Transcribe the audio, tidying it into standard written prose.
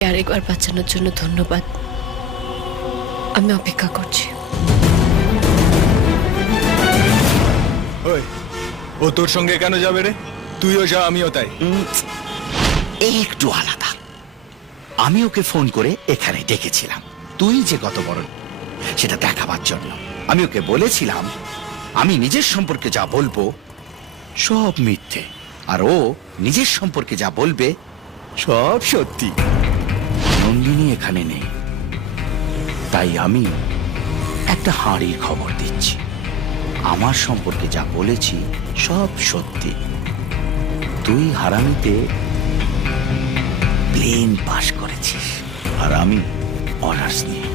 আরেকবার বাঁচানোর জন্য ধন্যবাদ। আমি অপেক্ষা করছি। ওই, ও তোর সঙ্গে কেন যাবে রে? তুইও যা, আমিও তাই। একটু আলাদা। আমি ওকে ফোন করে এখানে ডেকেছিলাম তুই যে কত বড় সেটা দেখাবার জন্য। আমি ওকে বলেছিলাম আমি নিজের সম্পর্কে যা বলবো সব মিথ্যে, আর ও নিজের সম্পর্কে যা বলবে সব সত্যি। নন্দিনী এখানে নেই, তাই আমি একটা হাঁড়ির খবর দিচ্ছি। আমার সম্পর্কে যা বলেছি সব সত্যি। তুই হারামিতে প্লেন পাশ করেছিস আর আমি অনার্স নিয়ে।